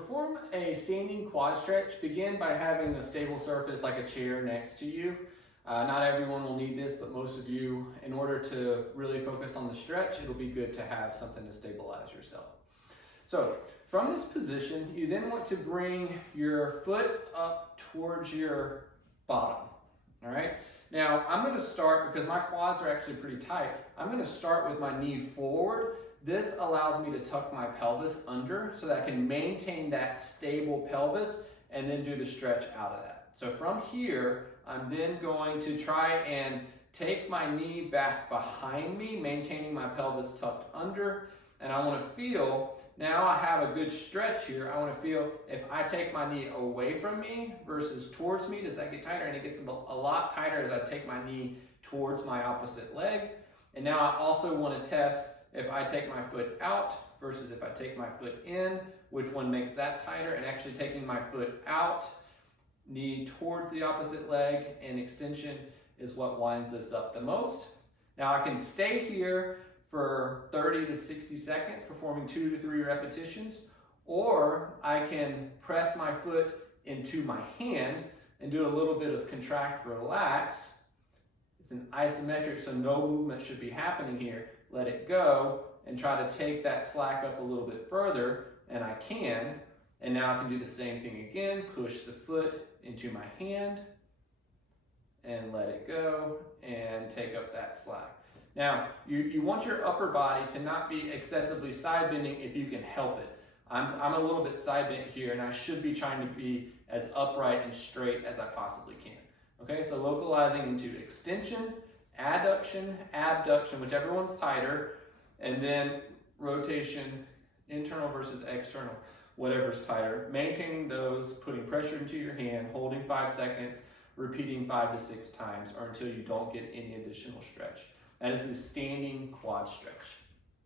perform a standing quad stretch, begin by having a stable surface like a chair next to you. Not everyone will need this, but most of you, in order to really focus on the stretch, it'll be good to have something to stabilize yourself. So from this position, you then want to bring your foot up towards your bottom, all right? Now, I'm gonna start, because my quads are actually pretty tight, I'm gonna start with my knee forward. This allows me to tuck my pelvis under so that I can maintain that stable pelvis and then do the stretch out of that. So from here, I'm then going to try and take my knee back behind me, maintaining my pelvis tucked under, and I wanna feel, now I have a good stretch here, I wanna feel if I take my knee away from me versus towards me, does that get tighter? And it gets a lot tighter as I take my knee towards my opposite leg. And now I also wanna test if I take my foot out versus if I take my foot in, which one makes that tighter? And actually taking my foot out, knee towards the opposite leg, and extension is what winds this up the most. Now I can stay here for 30 to 60 seconds, performing 2 to 3 repetitions, or I can press my foot into my hand and do a little bit of contract, relax. It's an isometric, so no movement should be happening here. Let it go and try to take that slack up a little bit further, and I can. And now I can do the same thing again, push the foot into my hand and let it go and take up that slack. Now, you want your upper body to not be excessively side bending if you can help it. I'm a little bit side bent here, and I should be trying to be as upright and straight as I possibly can. Okay, so localizing into extension, adduction, abduction, whichever one's tighter, and then rotation, internal versus external, whatever's tighter. Maintaining those, putting pressure into your hand, holding 5 seconds, repeating 5 to 6 times, or until you don't get any additional stretch. That is the standing quad stretch.